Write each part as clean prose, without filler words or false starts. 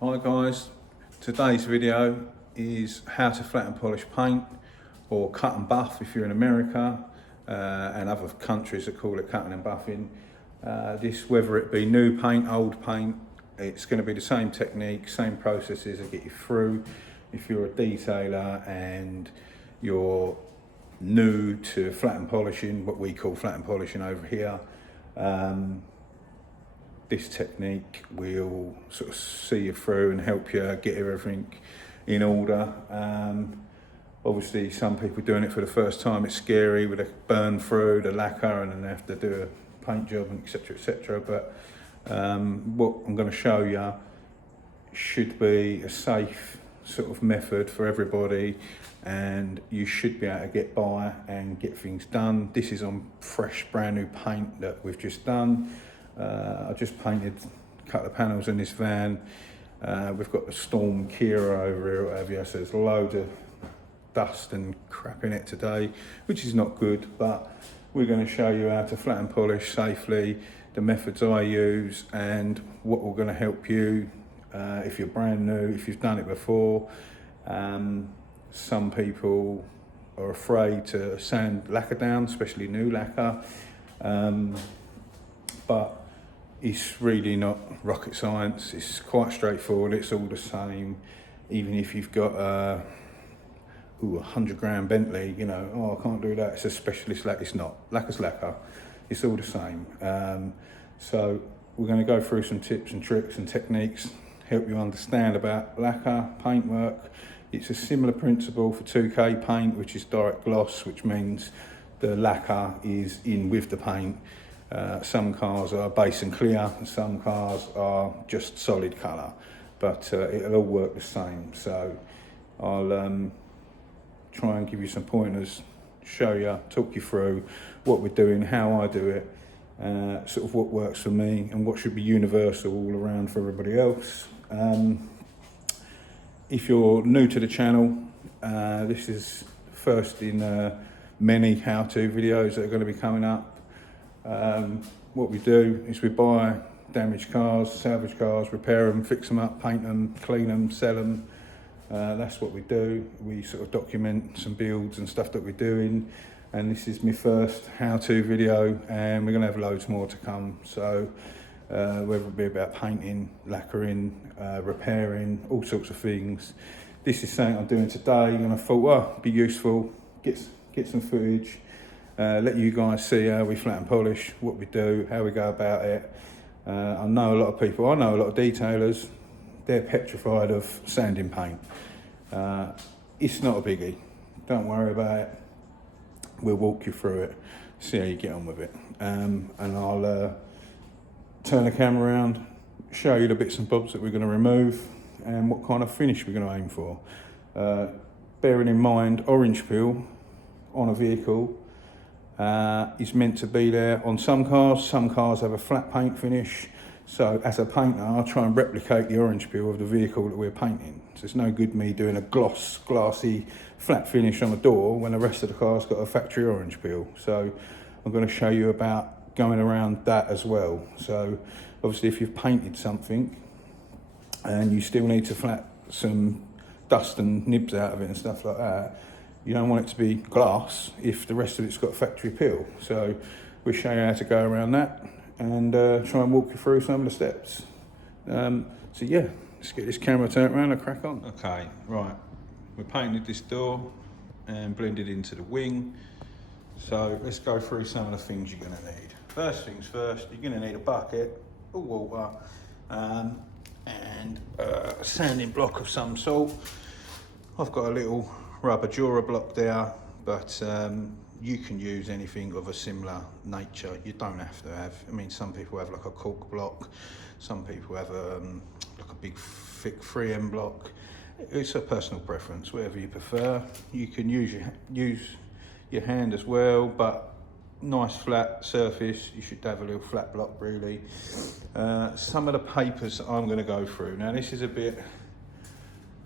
Hi guys, today's video is how to flat and polish paint, or cut and buff if you're in America, and other countries that call it cutting and buffing. This, whether it be new paint, old paint, it's going to be the same technique, same processes that get you through. If you're a detailer and you're new to flat and polishing, what we call flat and polishing over here, this technique will sort of see you through and help you get everything in order. Obviously, some people doing it for the first time, it's scary with a burn through the lacquer and then they have to do a paint job, and etc, etc. But what I'm going to show you should be a safe sort of method for everybody, and you should be able to get by and get things done. This is on fresh, brand new paint that we've just done. I just painted a couple of panels in this van. We've got the Storm Kira over here, whatever you, so there's loads of dust and crap in it today, which is not good, but we're going to show you how to flat and polish safely, the methods I use, and what we're going to help you if you're brand new, if you've done it before. Some people are afraid to sand lacquer down, especially new lacquer, but it's really not rocket science. It's quite straightforward. It's all the same. Even if you've got a 100 grand Bentley, you know, oh, I can't do that, it's a specialist lacquer. It's not. Lacquer's lacquer. It's all the same. So we're going to go through some tips and tricks and techniques, help you understand about lacquer, paintwork. It's a similar principle for 2K paint, which is direct gloss, which means the lacquer is in with the paint. Some cars are base and clear, and some cars are just solid colour, but it'll all work the same. So I'll try and give you some pointers, show you, talk you through what we're doing, how I do it, sort of what works for me and what should be universal all around for everybody else. If you're new to the channel, this is first in many how-to videos that are going to be coming up. What we do is we buy damaged cars, salvage cars, repair them, fix them up, paint them, clean them, sell them. That's what we do. We sort of document some builds and stuff that we're doing, and this is my first how-to video, and we're going to have loads more to come. So whether it be about painting, lacquering, repairing, all sorts of things. This is something I'm doing today, and I thought, well, it'd be useful, get some footage, let you guys see how we flat and polish, what we do, how we go about it. I know a lot of people, I know a lot of detailers, they're petrified of sanding paint. It's not a biggie, don't worry about it. We'll walk you through it, see how you get on with it. And I'll turn the camera around, show you the bits and bobs that we're going to remove and what kind of finish we're going to aim for. Bearing in mind, orange peel on a vehicle is meant to be there on some cars have a flat paint finish. So as a painter, I'll try and replicate the orange peel of the vehicle that we're painting. So it's no good me doing a glassy, flat finish on the door when the rest of the car's got a factory orange peel. So I'm going to show you about going around that as well. So obviously if you've painted something and you still need to flat some dust and nibs out of it and stuff like that, you don't want it to be glass if the rest of it's got a factory peel. So we'll show you how to go around that and try and walk you through some of the steps. So yeah, let's get this camera turned around and crack on. Okay, right, we painted this door and blended into the wing. So let's go through some of the things you're gonna need. First things first, you're gonna need a bucket of water and a sanding block of some sort. I've got a little rubber Jura block there, but you can use anything of a similar nature. You don't have to have, I mean, some people have like a cork block, some people have like a big thick 3M block. It's a personal preference, whatever you prefer. You can use your hand as well, but nice flat surface. You should have a little flat block really. Some of the papers that I'm going to go through, now this is a bit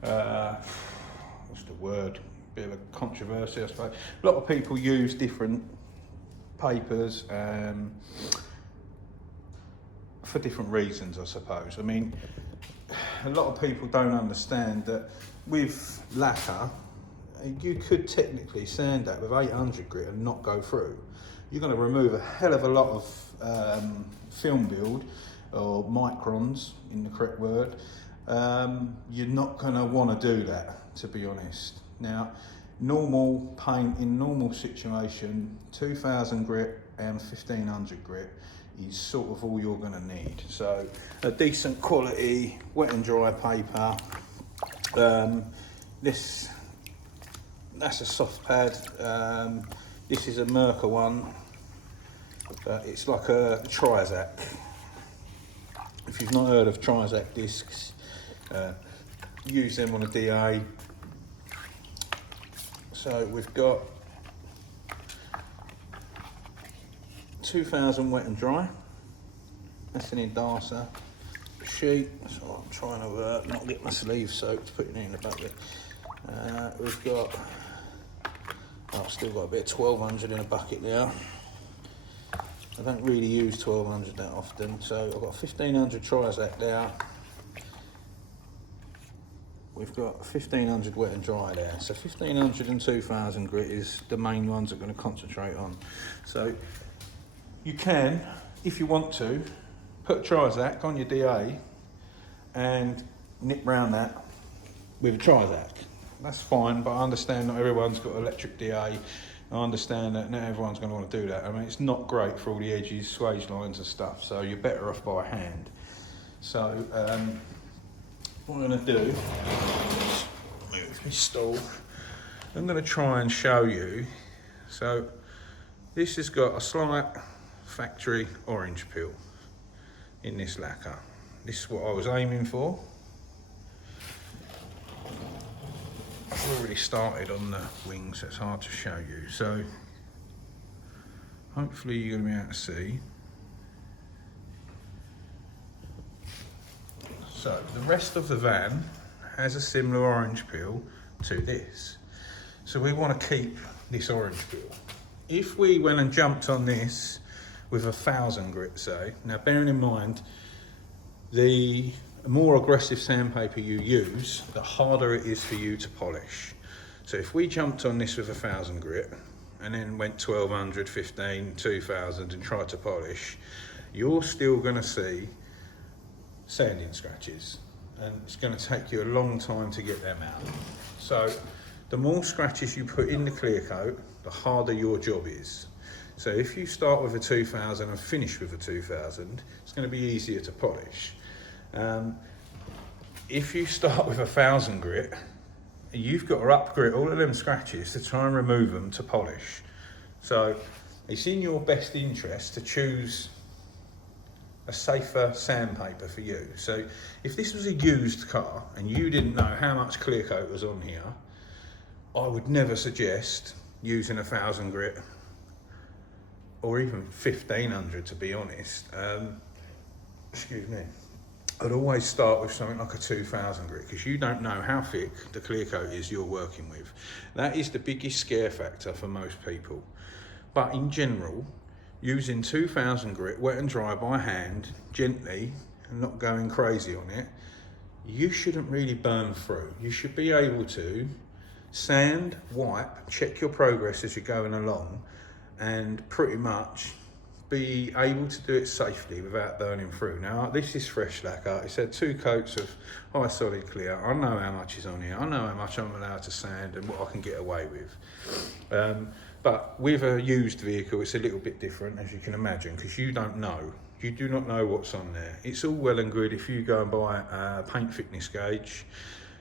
what's the word, bit of a controversy I suppose. A lot of people use different papers for different reasons I suppose. I mean, a lot of people don't understand that with lacquer, you could technically sand that with 800 grit and not go through. You're going to remove a hell of a lot of film build, or microns in the correct word. You're not going to want to do that, to be honest. Now, normal paint in normal situation, 2000 grit and 1500 grit is sort of all you're going to need. So a decent quality wet and dry paper. That's a soft pad. This is a Mirka one. It's like a Trizac. If you've not heard of Trizac discs, use them on a DA. So we've got 2000 wet and dry. That's an endorser sheet. So I'm trying to not get my sleeves soaked, putting it in the bucket. We've got, I've still got a bit of 1200 in a bucket there. I don't really use 1200 that often, so I've got 1500 Trizac there. We've got 1500 wet and dry there. So 1500 and 2000 grit is the main ones that I'm going to concentrate on. So you can, if you want to, put Trizac on your DA and nip round that with a Trizac. That's fine, but I understand not everyone's got electric DA. I understand that not everyone's going to want to do that. I mean, it's not great for all the edges, swage lines and stuff, so you're better off by hand. So what I'm going to do, move my stool, I'm going to try and show you. So this has got a slight factory orange peel in this lacquer. This is what I was aiming for. I've already started on the wings, so it's hard to show you. So hopefully you're going to be able to see. So the rest of the van has a similar orange peel to this. So we want to keep this orange peel. If we went and jumped on this with 1000 grit, say, now bearing in mind, the more aggressive sandpaper you use, the harder it is for you to polish. So if we jumped on this with 1000 grit and then went 1200, 15, 2000 and tried to polish, you're still going to see sanding scratches, and it's going to take you a long time to get them out. So the more scratches you put in the clear coat, the harder your job is. So if you start with a 2000 and finish with a 2000, it's going to be easier to polish. If you start with 1000 grit, you've got to up grit all of them scratches to try and remove them to polish. So it's in your best interest to choose a safer sandpaper for you. So if this was a used car and you didn't know how much clear coat was on here, I would never suggest using 1000 grit or even 1500, to be honest. Excuse me. I'd always start with something like a 2000 grit, because you don't know how thick the clear coat is you're working with. That is the biggest scare factor for most people. But in general, using 2000 grit wet and dry by hand, gently, and not going crazy on it, you shouldn't really burn through. You should be able to sand, wipe, check your progress as you're going along, and pretty much be able to do it safely without burning through. Now, this is fresh lacquer. It's had 2 coats of high solid clear. I know how much is on here. I know how much I'm allowed to sand and what I can get away with. But with a used vehicle, it's a little bit different, as you can imagine, because you don't know. You do not know what's on there. It's all well and good if you go and buy a paint thickness gauge.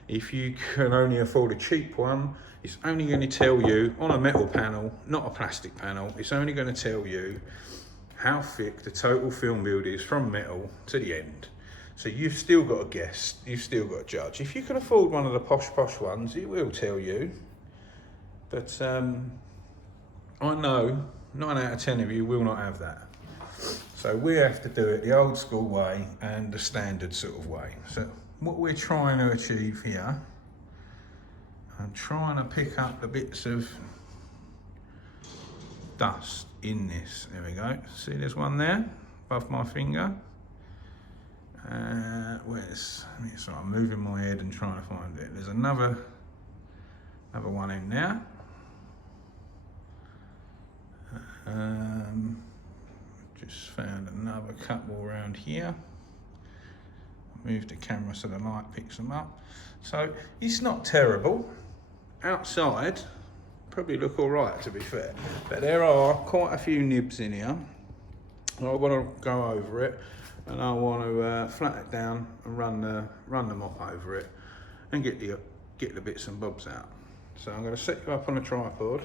If you can only afford a cheap one, it's only going to tell you on a metal panel, not a plastic panel. It's only going to tell you how thick the total film build is from metal to the end. So you've still got to guess, you've still got to judge. If you can afford one of the posh ones, it will tell you. But I know 9 out of 10 of you will not have that. So we have to do it the old school way and the standard sort of way. So what we're trying to achieve here, I'm trying to pick up the bits of dust in this. There we go. See, there's one there above my finger, So I'm moving my head and trying to find it. There's another one in there. Just found another couple around here. Move the camera so the light picks them up. So it's not terrible. Outside, probably look all right to be fair. But there are quite a few nibs in here. I want to go over it, and I want to flat it down and run the mop over it, and get the bits and bobs out. So I'm going to set you up on a tripod,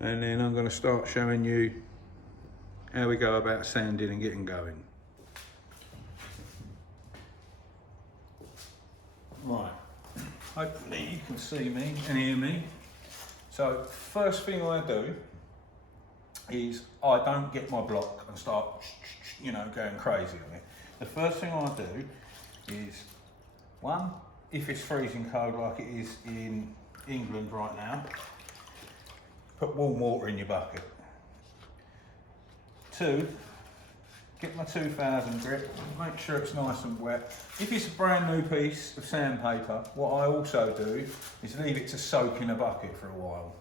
and then I'm going to start showing you how we go about sanding and getting going. Right, hopefully you can see me and hear me. So first thing I do is I don't get my block and start, going crazy on it. The first thing I do is, one, if it's freezing cold like it is in England right now, put warm water in your bucket. Two, get my 2000 grit, make sure it's nice and wet. If it's a brand new piece of sandpaper, what I also do is leave it to soak in a bucket for a while.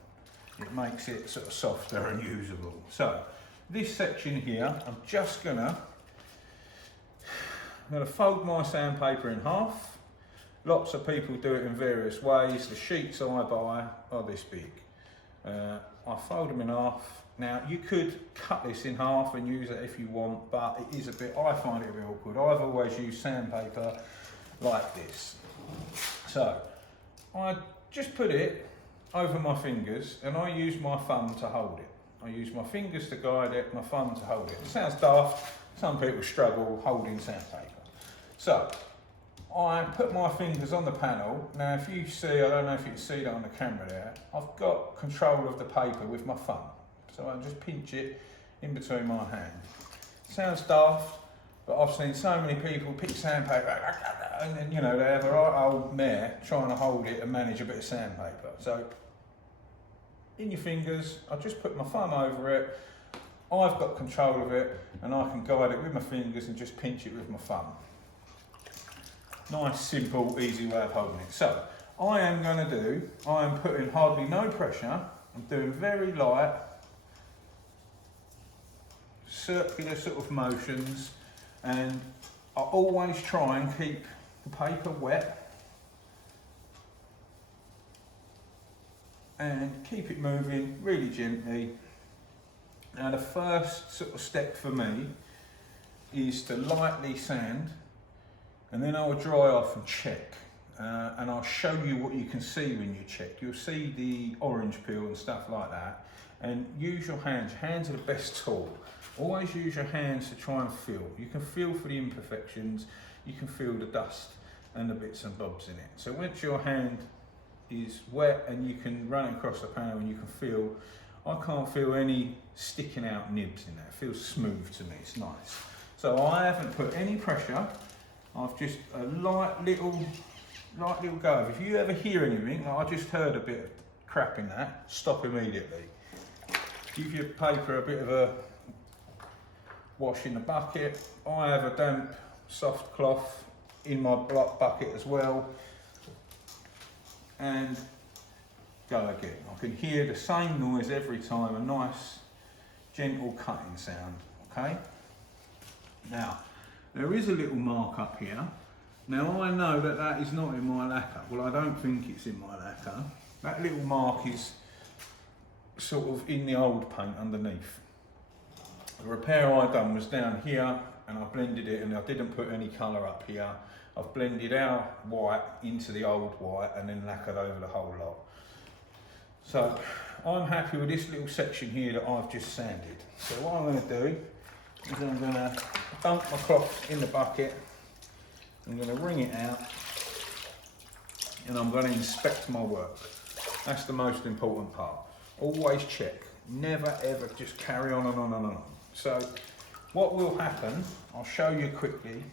It makes it sort of softer and usable. So this section here, I'm gonna fold my sandpaper in half. Lots of people do it in various ways. The sheets I buy are this big. I fold them in half. Now you could cut this in half and use it if you want, but it is I find it a bit awkward. I've always used sandpaper like this. So I just put it over my fingers, and I use my thumb to hold it. I use my fingers to guide it, my thumb to hold it. It sounds daft, some people struggle holding sandpaper. So, I put my fingers on the panel. Now if you see, I don't know if you can see that on the camera there, I've got control of the paper with my thumb. So I just pinch it in between my hands. Sounds daft, but I've seen so many people pick sandpaper and then, they have a right old mare trying to hold it and manage a bit of sandpaper. So, in your fingers, I just put my thumb over it. I've got control of it, and I can guide it with my fingers and just pinch it with my thumb. Nice, simple, easy way of holding it. So, I am putting hardly no pressure. I'm doing very light, circular sort of motions, and I always try and keep the paper wet and keep it moving really gently. Now the first sort of step for me is to lightly sand, and then I'll dry off and check. And I'll show you what you can see when you check. You'll see the orange peel and stuff like that. And use your hands. Hands are the best tool. Always use your hands to try and feel. You can feel for the imperfections. You can feel the dust and the bits and bobs in it. So once your hand is wet and you can run it across the panel and you can feel, I can't feel any sticking out nibs in there. It feels smooth to me. It's nice. So I haven't put any pressure. I've just a light little go. If you ever hear anything, like I just heard a bit of crap in that, stop immediately. Give your paper a bit of a wash in the bucket. I have a damp, soft cloth in my block bucket as well. And go again. I can hear the same noise every time, a nice, gentle cutting sound, okay? Now, there is a little mark up here. Now I know that that is not in my lacquer. Well, I don't think it's in my lacquer. That little mark is sort of in the old paint underneath. The repair I done was down here, and I blended it, and I didn't put any colour up here. I've blended our white into the old white and then lacquered over the whole lot. So I'm happy with this little section here that I've just sanded. So what I'm going to do is I'm going to dunk my cloth in the bucket. I'm going to wring it out, and I'm going to inspect my work. That's the most important part. Always check. Never ever just carry on and on and on. So what will happen, I'll show you quickly.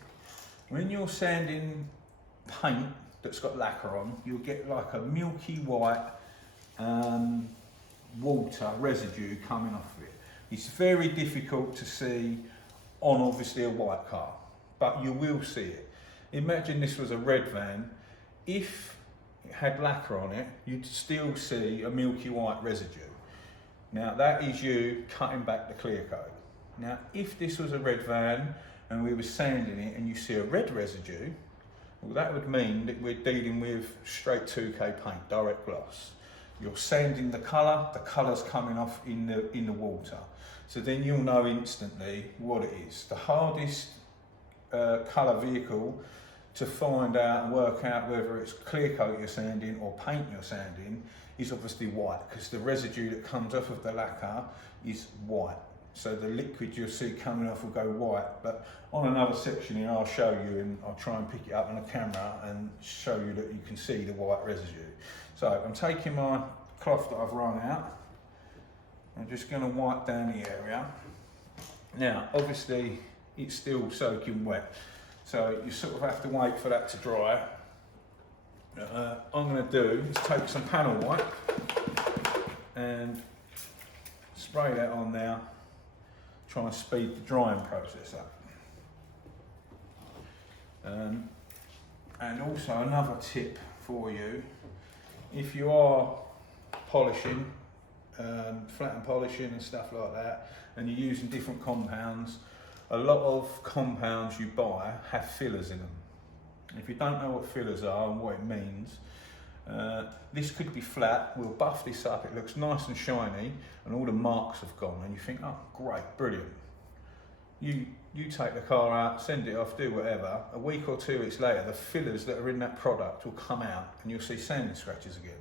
When you're sanding paint that's got lacquer on, you'll get like a milky white water residue coming off of it. It's very difficult to see on obviously a white car. but you will see it. Imagine this was a red van. If it had lacquer on it, you'd still see a milky white residue. Now that is you cutting back the clear coat. Now if this was a red van and we were sanding it and you see a red residue, well, that would mean that we're dealing with straight 2K paint, direct gloss. You're sanding the colour's coming off in the water. So then you'll know instantly what it is. The hardest colour vehicle to find out and work out whether it's clear coat you're sanding or paint you're sanding is obviously white, because the residue that comes off of the lacquer is white. So the liquid you'll see coming off will go white. But on another section here, I'll show you, and I'll try and pick it up on a camera and show you that you can see the white residue. So I'm taking my cloth that I've run out. I'm just going to wipe down the area. Now, obviously, it's still soaking wet, so you sort of have to wait for that to dry. I'm going to do is take some panel wipe and spray that on now, try and speed the drying process up. And also another tip for you, if you are polishing, flat and polishing and stuff like that, and you're using different compounds, a lot of compounds you buy have fillers in them. If you don't know what fillers are and what it means, this could be flat. We'll buff this up, it looks nice and shiny and all the marks have gone, and you think, oh great, brilliant. You take the car out, send it off, do whatever. A week or 2 weeks later, the fillers that are in that product will come out and you'll see sanding scratches again.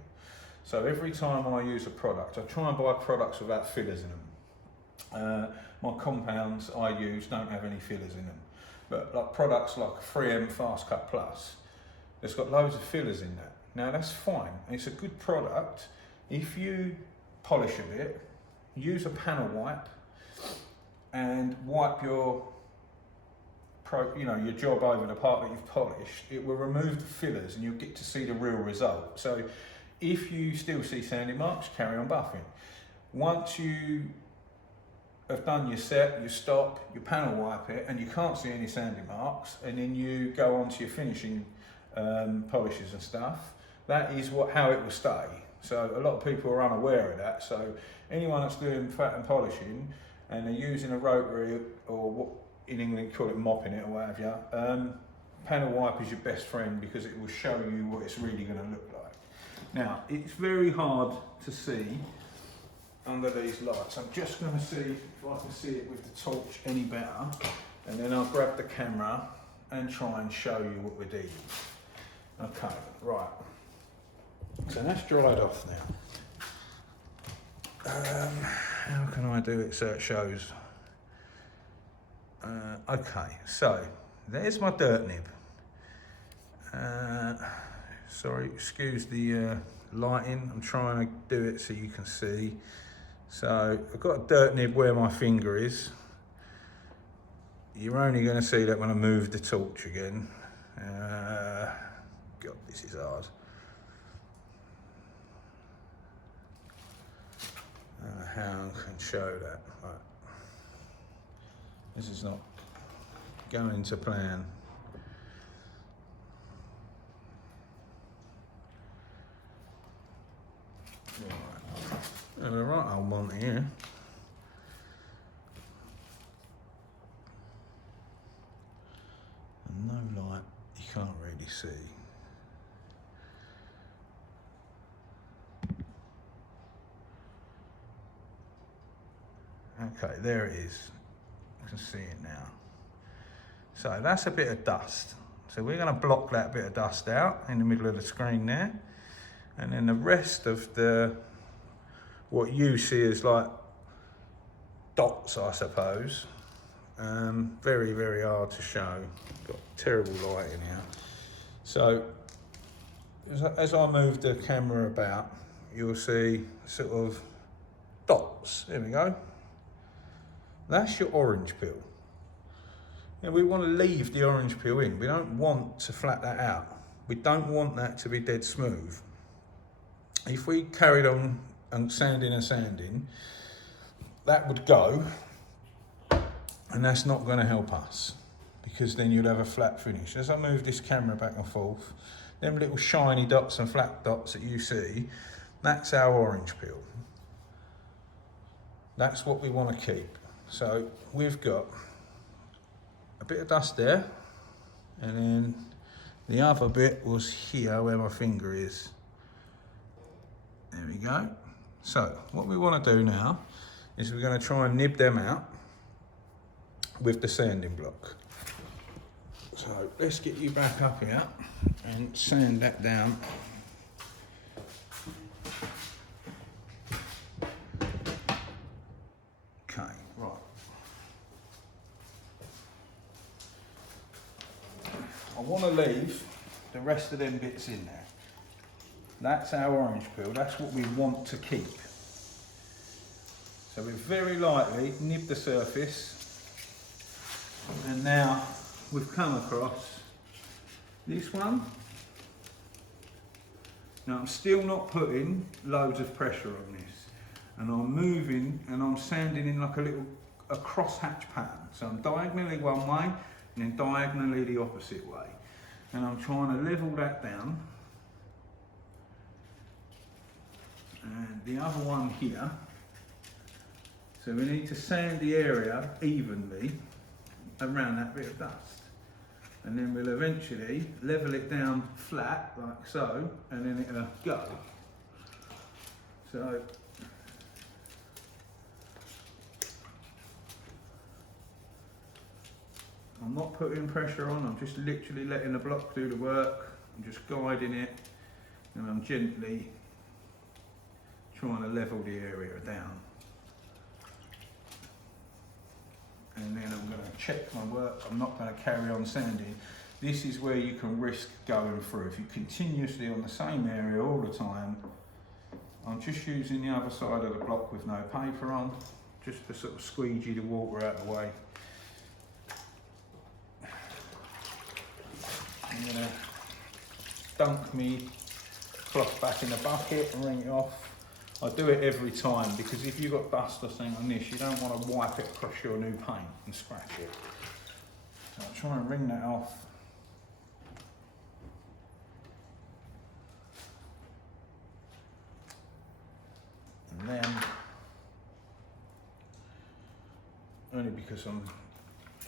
So every time I use a product, I try and buy products without fillers in them. My compounds I use don't have any fillers in them. But like products like 3M Fast Cut Plus, it's got loads of fillers in that. Now that's fine, it's a good product. If you polish a bit, use a panel wipe and wipe your job over the part that you've polished, it will remove the fillers and you'll get to see the real result. So if you still see sanding marks, carry on buffing. Once you have done your set, you stop, you panel wipe it, and you can't see any sanding marks, and then you go on to your finishing polishes and stuff, that is how it will stay. So a lot of people are unaware of that. So anyone that's doing flat and polishing and they're using a rotary, or what in England call it mopping it or what have you, panel wipe is your best friend because it will show you what it's really going to look like. Now, it's very hard to see under these lights. I'm just going to see if I can see it with the torch any better, and then I'll grab the camera and try and show you what we're dealing with. Okay, right. So that's dried off now. How can I do it so it shows? Okay, so there's my dirt nib. Sorry, excuse the lighting. I'm trying to do it so you can see. So I've got a dirt nib where my finger is. You're only going to see that when I move the torch again. God, this is hard. I don't know how I can show that. Right. This is not going to plan. Right. There's a right old one here. And no light, you can't really see. Okay, there it is. You can see it now. So that's a bit of dust. So we're going to block that bit of dust out in the middle of the screen there. And then the rest of what you see is like dots, I suppose. Very, very hard to show. Got terrible light in here. So as I move the camera about, you'll see sort of dots. There we go. That's your orange peel. Now we want to leave the orange peel in. We don't want to flat that out. We don't want that to be dead smooth. If we carried on and sanding, that would go, and that's not going to help us because then you'll have a flat finish. As I move this camera back and forth, them little shiny dots and flat dots that you see, that's our orange peel. That's what we want to keep. So we've got a bit of dust there, and then the other bit was here where my finger is. There we go. So what we want to do now is we're going to try and nib them out with the sanding block. So let's get you back up here and sand that down. Okay, right. I want to leave the rest of them bits in there. That's our orange peel, that's what we want to keep. So we very lightly nib the surface, and now we've come across this one. Now I'm still not putting loads of pressure on this, and I'm moving and I'm sanding in like a crosshatch pattern. So I'm diagonally one way and then diagonally the opposite way. And I'm trying to level that down. And the other one here. So we need to sand the area evenly around that bit of dust. And then we'll eventually level it down flat, like so, and then it'll go. So, I'm not putting pressure on, I'm just literally letting the block do the work. I'm just guiding it, and I'm gently trying to level the area down. And then I'm going to check my work. I'm not going to carry on sanding. This is where you can risk going through. If you continuously on the same area all the time, I'm just using the other side of the block with no paper on, just to sort of squeegee the water out of the way. I'm going to dunk me cloth back in the bucket and wring it off. I do it every time because if you've got dust or something on this, you don't want to wipe it across your new paint and scratch it. So I'll try and wring that off. And then, only because I'm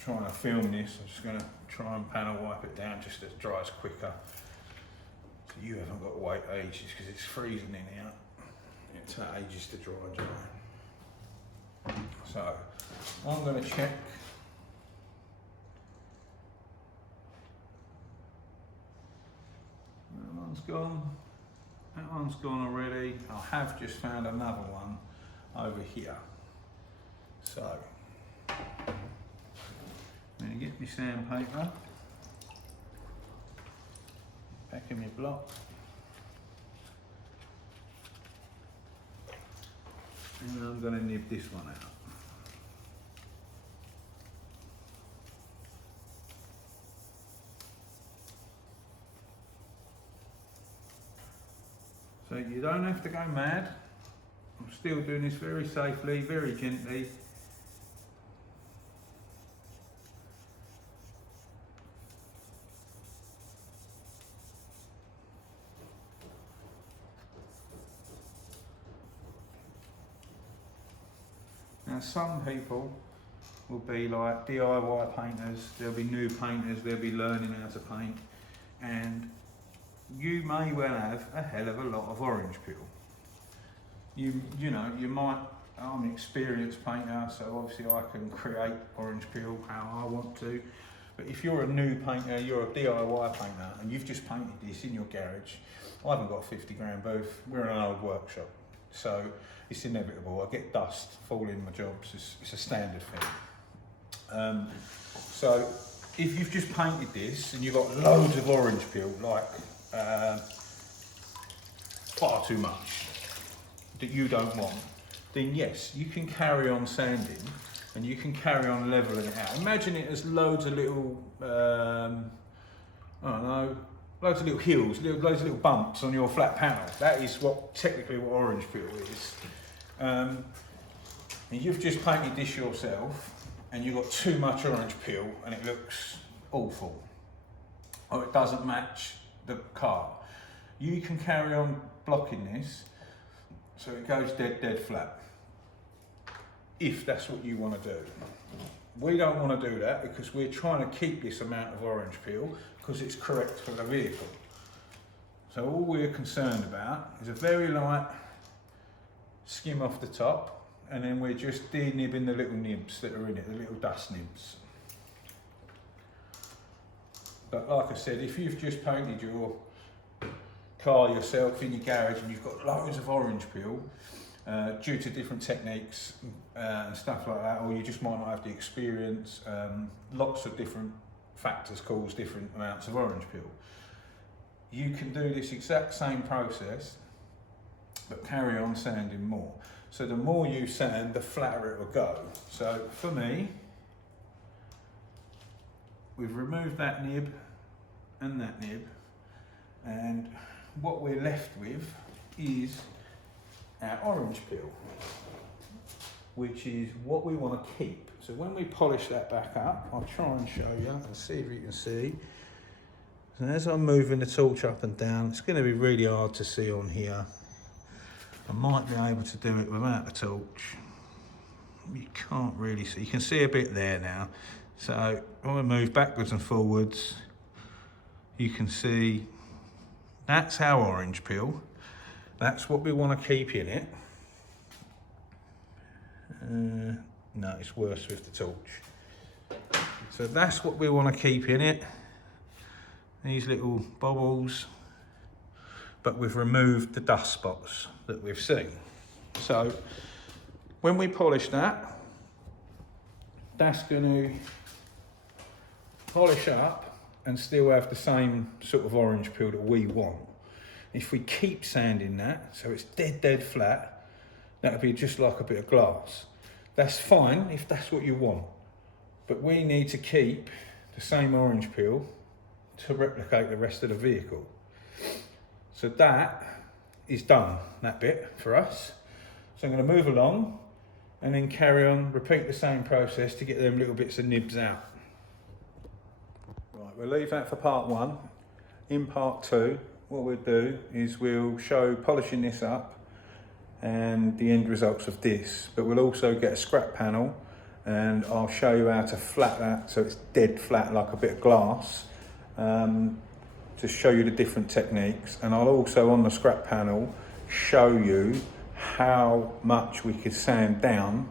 trying to film this, I'm just going to try and panel wipe it down just so it dries quicker. So you haven't got to wait ages because it's freezing in here. It takes ages to dry. So I'm going to check that one's gone. That one's gone already. I have just found another one over here. So I'm going to get my sandpaper back in my block. And I'm going to nib this one out. So you don't have to go mad. I'm still doing this very safely, very gently. Now some people will be like DIY painters, there'll be new painters, they'll be learning how to paint, and you may well have a hell of a lot of orange peel. You know, you might, I'm an experienced painter, so obviously I can create orange peel how I want to, but if you're a new painter, you're a DIY painter, and you've just painted this in your garage, I haven't got a 50 grand booth, we're in an old workshop. So it's inevitable. I get dust falling in my jobs. It's a standard thing. So if you've just painted this and you've got loads of orange peel, like far too much that you don't want, then yes, you can carry on sanding and you can carry on leveling it out. Imagine it as loads of little, I don't know, loads of little hills, loads of little bumps on your flat panel. That is technically what orange peel is. And you've just painted this yourself and you've got too much orange peel and it looks awful, or it doesn't match the car. You can carry on blocking this so it goes dead flat, if that's what you want to do. We don't want to do that because we're trying to keep this amount of orange peel because it's correct for the vehicle. So all we're concerned about is a very light skim off the top, and then we're just de-nibbing the little nibs that are in it, the little dust nibs. But like I said, if you've just painted your car yourself in your garage and you've got loads of orange peel due to different techniques and stuff like that, or you just might not have the experience, lots of different factors cause different amounts of orange peel. You can do this exact same process but carry on sanding more. So the more you sand, the flatter it will go. So for me, we've removed that nib and that nib, and what we're left with is our orange peel, which is what we want to keep. So when we polish that back up, I'll try and show you and see if you can see. So as I'm moving the torch up and down, it's going to be really hard to see on here. I might be able to do it without the torch. You can't really see. You can see a bit there now. So when I move backwards and forwards, you can see that's our orange peel. That's what we want to keep in it. No, it's worse with the torch. So that's what we want to keep in it. These little bubbles, but we've removed the dust spots that we've seen. So when we polish that, that's going to polish up and still have the same sort of orange peel that we want. If we keep sanding that, so it's dead flat, that'll be just like a bit of glass. That's fine if that's what you want, but we need to keep the same orange peel to replicate the rest of the vehicle. So that is done, that bit for us. So I'm going to move along and then carry on, repeat the same process to get them little bits of nibs out. Right, we'll leave that for part one. In part two, what we'll do is we'll show polishing this up and the end results of this, but we'll also get a scrap panel and I'll show you how to flat that so it's dead flat like a bit of glass, to show you the different techniques. And I'll also on the scrap panel show you how much we could sand down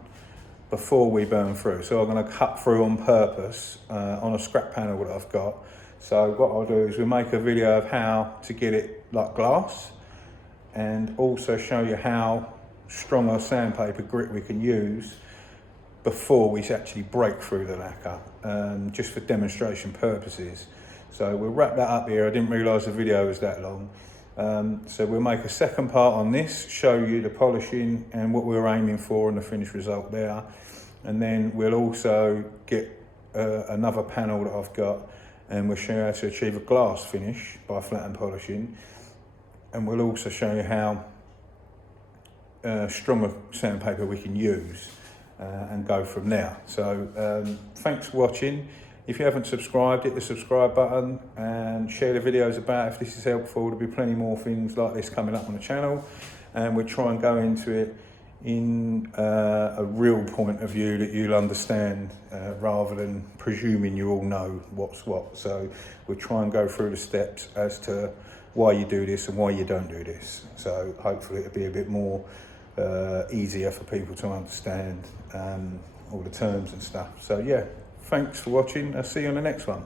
before we burn through. So I'm going to cut through on purpose on a scrap panel that I've got. So what I'll do is we'll make a video of how to get it like glass, and also show you how strong a sandpaper grit we can use before we actually break through the lacquer, just for demonstration purposes. So we'll wrap that up here. I didn't realise the video was that long. So we'll make a second part on this, show you the polishing and what we're aiming for and the finished result there. And then we'll also get another panel that I've got, and we'll show you how to achieve a glass finish by flat and polishing. And we'll also show you how strong a sandpaper we can use and go from there. So thanks for watching. If you haven't subscribed, hit the subscribe button and share the videos about if this is helpful. There'll be plenty more things like this coming up on the channel, and we'll try and go into it in a real point of view that you'll understand, rather than presuming you all know what's what. So we'll try and go through the steps as to why you do this and why you don't do this. So hopefully it'll be a bit more easier for people to understand all the terms and stuff. So yeah, thanks for watching. I'll see you on the next one.